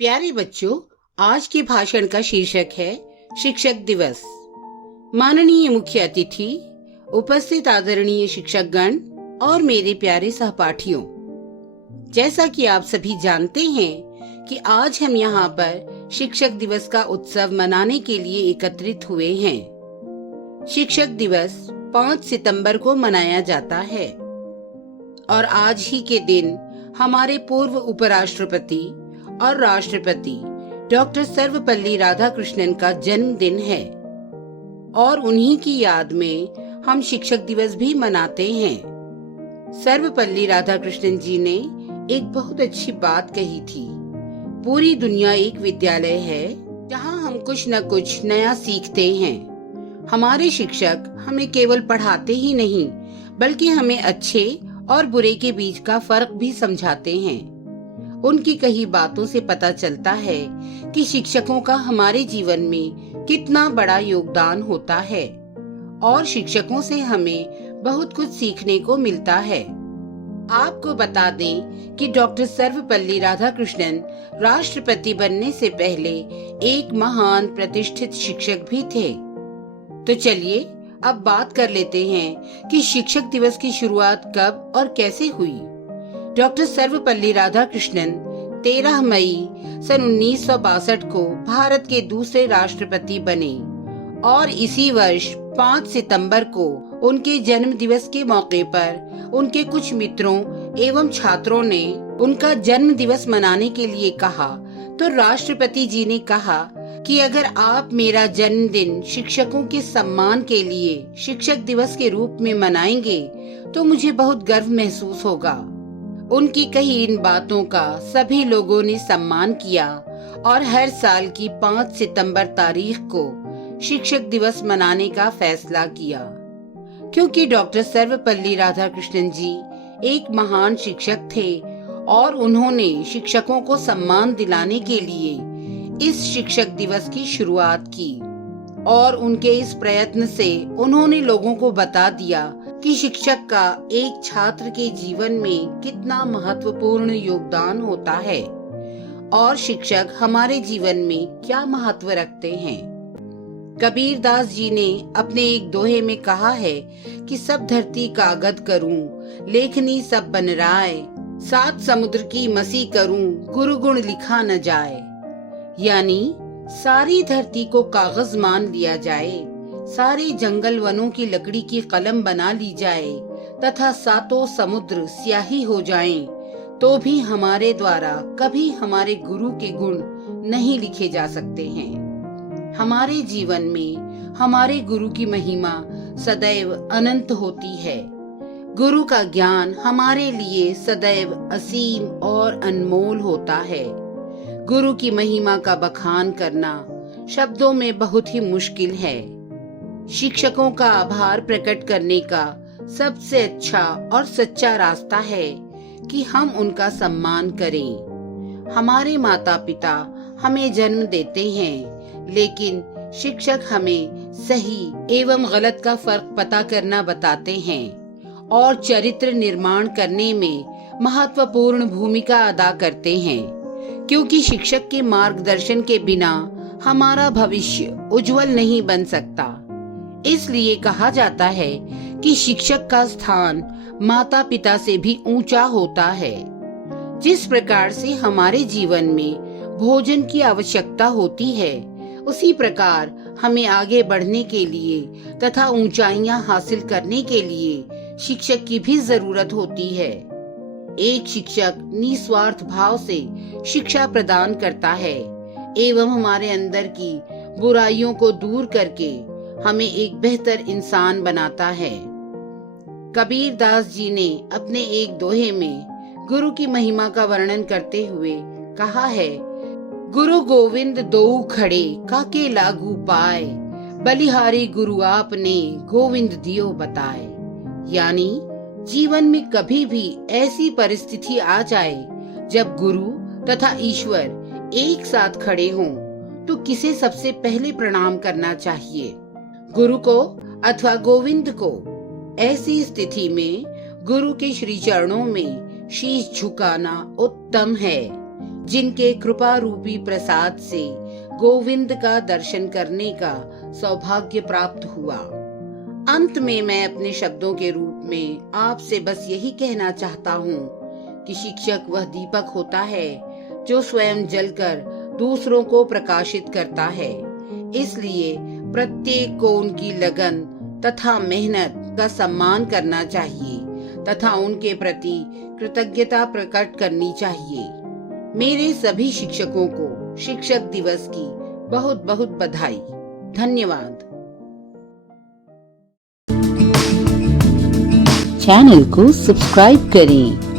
प्यारे बच्चों, आज के भाषण का शीर्षक है शिक्षक दिवस। माननीय मुख्य अतिथि, उपस्थित आदरणीय शिक्षकगण और मेरे प्यारे सहपाठियों, जैसा कि आप सभी जानते हैं कि आज हम यहाँ पर शिक्षक दिवस का उत्सव मनाने के लिए एकत्रित हुए हैं। शिक्षक दिवस 5 सितंबर को मनाया जाता है और आज ही के दिन हमारे पूर्व उपराष्ट्रपति और राष्ट्रपति डॉक्टर सर्वपल्ली राधाकृष्णन का जन्मदिन है और उन्हीं की याद में हम शिक्षक दिवस भी मनाते हैं। सर्वपल्ली राधाकृष्णन जी ने एक बहुत अच्छी बात कही थी, पूरी दुनिया एक विद्यालय है जहां हम कुछ न कुछ नया सीखते हैं। हमारे शिक्षक हमें केवल पढ़ाते ही नहीं बल्कि हमें अच्छे और बुरे के बीच का फर्क भी समझाते हैं। उनकी कही बातों से पता चलता है कि शिक्षकों का हमारे जीवन में कितना बड़ा योगदान होता है और शिक्षकों से हमें बहुत कुछ सीखने को मिलता है। आपको बता दें कि डॉक्टर सर्वपल्ली राधाकृष्णन राष्ट्रपति बनने से पहले एक महान प्रतिष्ठित शिक्षक भी थे। तो चलिए अब बात कर लेते हैं कि शिक्षक दिवस की शुरुआत कब और कैसे हुई। डॉक्टर सर्वपल्ली राधाकृष्णन 13 मई सन 1962 को भारत के दूसरे राष्ट्रपति बने और इसी वर्ष 5 सितंबर को उनके जन्म दिवस के मौके पर उनके कुछ मित्रों एवं छात्रों ने उनका जन्म दिवस मनाने के लिए कहा, तो राष्ट्रपति जी ने कहा कि अगर आप मेरा जन्मदिन शिक्षकों के सम्मान के लिए शिक्षक दिवस के रूप में मनाएंगे तो मुझे बहुत गर्व महसूस होगा। उनकी कही इन बातों का सभी लोगों ने सम्मान किया और हर साल की 5 सितंबर तारीख को शिक्षक दिवस मनाने का फैसला किया, क्योंकि डॉक्टर सर्वपल्ली राधाकृष्णन जी एक महान शिक्षक थे और उन्होंने शिक्षकों को सम्मान दिलाने के लिए इस शिक्षक दिवस की शुरुआत की और उनके इस प्रयत्न से उन्होंने लोगों को बता दिया कि शिक्षक का एक छात्र के जीवन में कितना महत्वपूर्ण योगदान होता है और शिक्षक हमारे जीवन में क्या महत्व रखते हैं। कबीर दास जी ने अपने एक दोहे में कहा है कि सब धरती कागज करूं, लेखनी सब बन राय, 7 समुद्र की मसी करूं, गुरु गुण लिखा न जाए। यानी सारी धरती को कागज मान लिया जाए, सारे जंगल वनों की लकड़ी की कलम बना ली जाए तथा 7 समुद्र स्याही हो जाएं, तो भी हमारे द्वारा कभी हमारे गुरु के गुण नहीं लिखे जा सकते हैं। हमारे जीवन में हमारे गुरु की महिमा सदैव अनंत होती है। गुरु का ज्ञान हमारे लिए सदैव असीम और अनमोल होता है। गुरु की महिमा का बखान करना शब्दों में बहुत ही मुश्किल है। शिक्षकों का आभार प्रकट करने का सबसे अच्छा और सच्चा रास्ता है कि हम उनका सम्मान करें। हमारे माता पिता हमें जन्म देते हैं, लेकिन शिक्षक हमें सही एवं गलत का फर्क पता करना बताते हैं और चरित्र निर्माण करने में महत्वपूर्ण भूमिका अदा करते हैं, क्योंकि शिक्षक के मार्गदर्शन के बिना हमारा भविष्य उज्जवल नहीं बन सकता। इसलिए कहा जाता है कि शिक्षक का स्थान माता पिता से भी ऊंचा होता है। जिस प्रकार से हमारे जीवन में भोजन की आवश्यकता होती है, उसी प्रकार हमें आगे बढ़ने के लिए तथा ऊंचाइयां हासिल करने के लिए शिक्षक की भी जरूरत होती है। एक शिक्षक निस्वार्थ भाव से शिक्षा प्रदान करता है एवं हमारे अंदर की बुराइयों को दूर करके हमें एक बेहतर इंसान बनाता है। कबीर दास जी ने अपने एक दोहे में गुरु की महिमा का वर्णन करते हुए कहा है, गुरु गोविंद दो खड़े काके लागू पाए, बलिहारी गुरु आपने गोविंद दियो बताए। यानी जीवन में कभी भी ऐसी परिस्थिति आ जाए जब गुरु तथा ईश्वर एक साथ खड़े हों, तो किसे सबसे पहले प्रणाम करना चाहिए, गुरु को अथवा गोविंद को? ऐसी स्थिति में गुरु के श्री चरणों में शीश झुकाना उत्तम है। जिनके कृपा रूपी प्रसाद से गोविंद का दर्शन करने का सौभाग्य प्राप्त हुआ। अंत में मैं अपने शब्दों के रूप में आपसे बस यही कहना चाहता हूँ कि शिक्षक वह दीपक होता है जो स्वयं जलकर दूसरों को प्रकाशित करता है। इसलिए प्रत्येक को उनकी लगन तथा मेहनत का सम्मान करना चाहिए तथा उनके प्रति कृतज्ञता प्रकट करनी चाहिए। मेरे सभी शिक्षकों को शिक्षक दिवस की बहुत बहुत बधाई। धन्यवाद। चैनल को सब्सक्राइब करें।